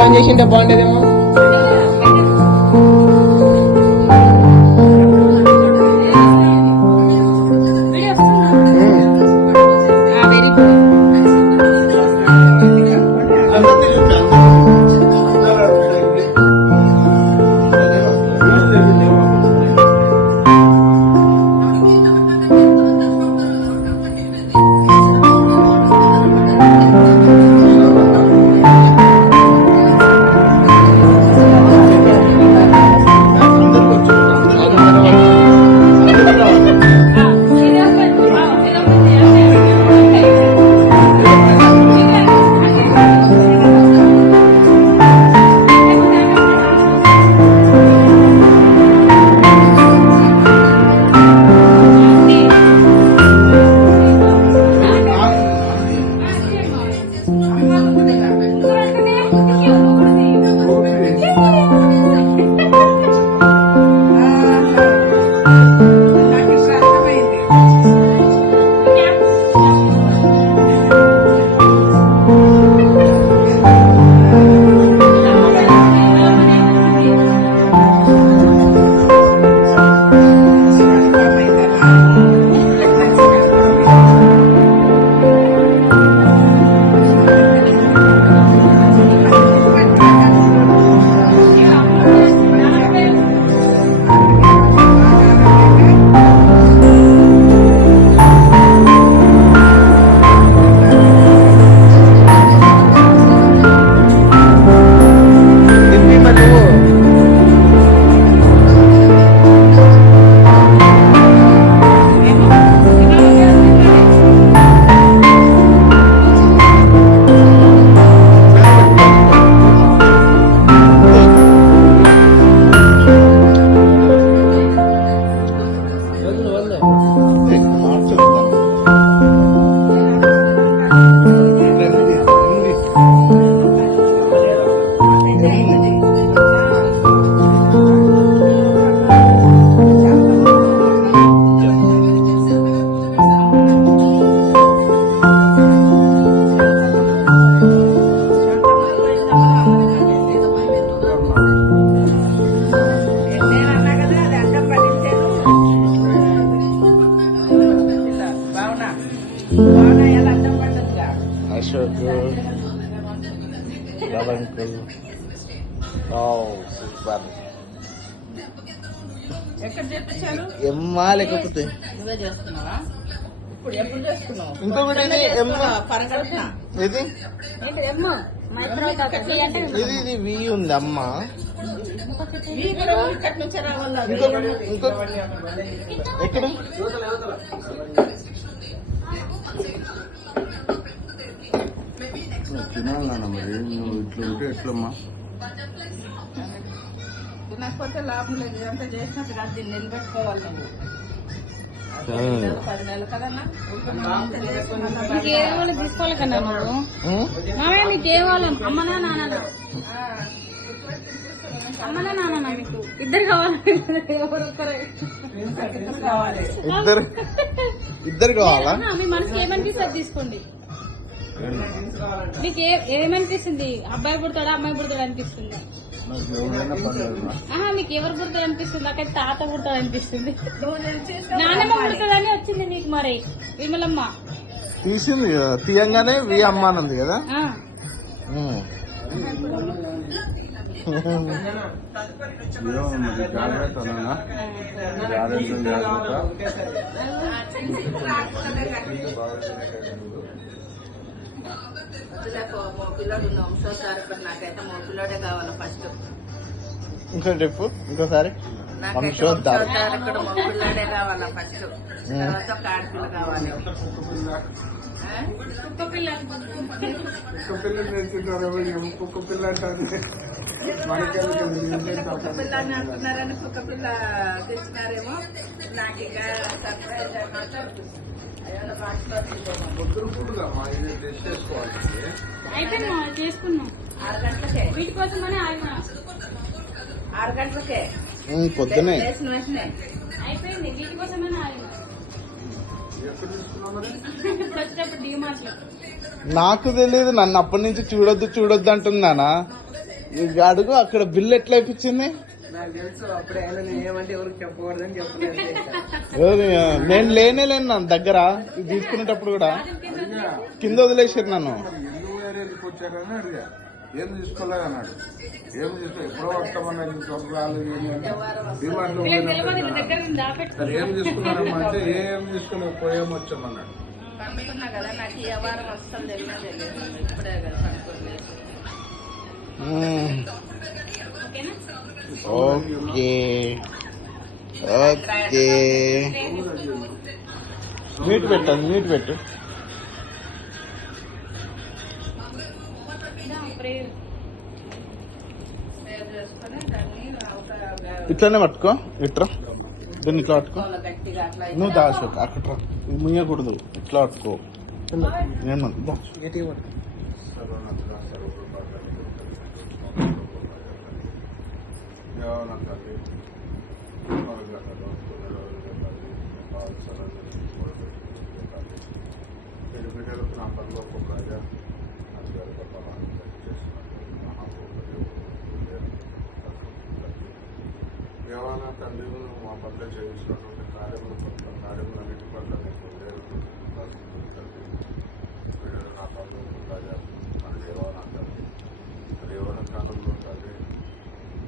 బంద్ చేసింటే బాగుండేదేమో. అశోక్ రవంకుల్ సూపర్ ఎమ్మా లేకపోతే ఇంకొకటి ఇది ఇది వి ఉంది అమ్మ ఎక్కడ తినాలన్నా మరి నువ్వు ఇట్లా ఉంటే ఎట్లమ్మా తినకపోతే లాభం లేదు. ఇదంతా చేసినట్టు కాదు, దీన్ని నిలబెట్టుకోవాలి నువ్వు. 10 నెలలు కదన్నా నీకేవాళ్ళు తీసుకోవాలి కన్నా నువ్వు మామయ్య నీకేవాళ్ళు అమ్మనా నాన్న అమ్మనా నాన్న మీకు ఇద్దరు కావాలి. ఇద్దరు కావాలా? మీ మనసుకి ఏమనిపిస్తుంది తీసుకోండి. మీకు ఏమనిపిస్తుంది? అబ్బాయి పుడతాడా అమ్మాయి పుడతాడు అనిపిస్తుంది? మీకు ఎవరు పుడతాడు అనిపిస్తుంది? నాకైతే తాత పుడతాడు అనిపిస్తుంది. నాన్నమ్మ పుడతాడని వచ్చింది నీకు. మరి విమలమ్మ తీసింది తీయంగానే వి అమ్మ అన్నది కదా. పిల్లడు వంశోసారి నాకైతే మా పిల్లడే కావాలి ఫస్ట్. ఇంకో చెప్పు ఇంకోసారి. వంశోసారకుడు మా పిల్లడే కావాలా ఫస్ట్, తర్వాత ఒక ఆడపిల్ల కావాలి. కుక్క పిల్ల పిల్లని అంటున్నారని కుక్క పిల్ల తెచ్చినారేమో. నాకు ఇంకా సర్ప్రైజ్ అన్నట్టు అనిపిస్తుంది. అయిపోయింది చేసుకున్నాం. 6 గంటలకే వీటి కోసమని ఆగినా. 6 గంటలకే పొద్దునే అయిపోయింది. వీటి కోసమని ఆగినా. వచ్చేటప్పుడు డిమార్ట్ లో నాకు తెలియదు. నన్ను అప్పటి నుంచి చూడొద్దు అంటున్నానా. ఇక అడుగు అక్కడ బిల్ ఎట్లా ఇప్పించింది? నాకు తెలుసు అప్పుడే ఆయన నేను ఏమంటే ఎవరికి చెప్పకూడదని చెప్పలేదు. నేను లేనే లేను నన్ను దగ్గర ఇది తీసుకునేటప్పుడు కూడా కింద వదిలేసారు నన్ను. ఎందుకు వేరే వచ్చారని అడిగా. ఏం తీసుకోలేదు అన్నాడు. ఏం తీసుకో ఎప్పుడో వస్తామన్నారు రాలేదు ఏమి అంటే డిమాండ్లో సరే ఏం తీసుకున్నారమ్మా అంటే ఏం తీసుకోలేదు ఏం వచ్చామన్నాడు. పండుకున్నా కదా నాకు ఏ వారం వస్తుంది తెలియదు ఇప్పుడే కదా పండుకోలేదు. ఓకే ఓకే మీట్ పెట్టండి మీట్ పెట్టు. సేవ్ చేసుకొని దాన్ని ఇట్లానే పట్టుకో ఇట్రా దీన్ని ఇట్లా పట్టుకో. గట్టిగా అట్లా నువ్వు దాచు అక్కడ ముయ్యకూడదు ఇట్లా పట్టుకో. నేను దాచు సర్వనతుల సర్వకృపాకరుడు దేవానందకి మరుగతలో మీరు బిడ్డలకు నా పనిలో ఒక ప్రజా అధికారుల ఫలాన్ని చేస్తున్నట్టు దేవాన తండ్రి మా పట్ల చేస్తున్నటువంటి కార్యములు కొత్త కార్యములన్నిటి పట్ల మీకు బిడ్డలు నా పనిలో ఒక ప్రజా మన దేవాన తండ్రి దేవాన కాలంలో తండ్రి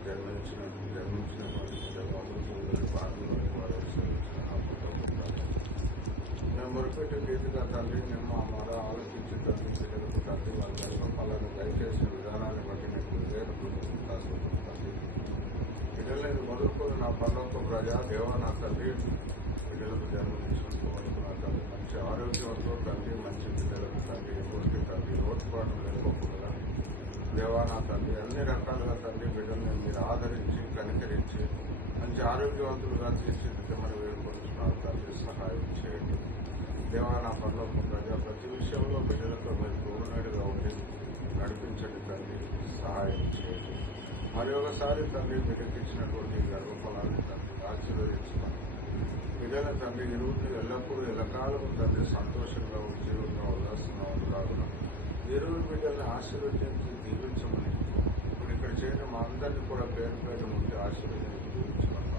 జన్మించినటువంటి జన్మములు పాటలోని వారు మేము మొరుపెట్టే రీతిగా తండ్రి మేము మా మొర ఆలోచించి తండ్రి బిడ్డలకు తండ్రి వాళ్ళ గర్భఫలాన్ని దయచేసిన విధానాన్ని బట్టి మీకు తండ్రి బిడ్డలను మొదలుకొని నా పనులకు ప్రజా దేవ నా తండ్రి బిడ్డలకు జన్మనిచ్చినందుకు నా తండ్రి మంచి ఆరోగ్యంతో తండ్రి మంచి బిడ్డలకు తండ్రి ఎటువంటి తండ్రి లోటుపాటు లేకపోకుండా దేవా నా తండ్రి అన్ని రకాలుగా తండ్రి బిడ్డలను మీరు ఆదరించి కనికరించి మంచి ఆరోగ్యవంతులుగా తీర్చిదిద్దమని వేడుకొంటున్నారు తండ్రి సహాయం చేయండి. దేవా నా పనులకు ప్రజా ప్రతి విషయంలో బిడ్డలతో మీరు తోడునడుగా ఉండి నడిపించండి తండ్రి సహాయం చేయండి. మరి ఒకసారి తండ్రి బిడ్డకి ఇచ్చినటువంటి గర్భఫలాన్ని తండ్రి ఆశీర్వదించమని బిడ్డల తండ్రి ఇరువురు ఎల్లప్పుడూ ఎల్లకాలం తండ్రి సంతోషంగా ఉద్యోగంగా ఉల్లాసంగా ఉండరాగున ఇరువురు బిడ్డల్ని ఆశీర్వదించి దీవించమని ఇప్పుడు ఇక్కడ చేయడం మా అందరినీ కూడా పేరు పేరు ముందు ఆశీర్వదించి దీవించమని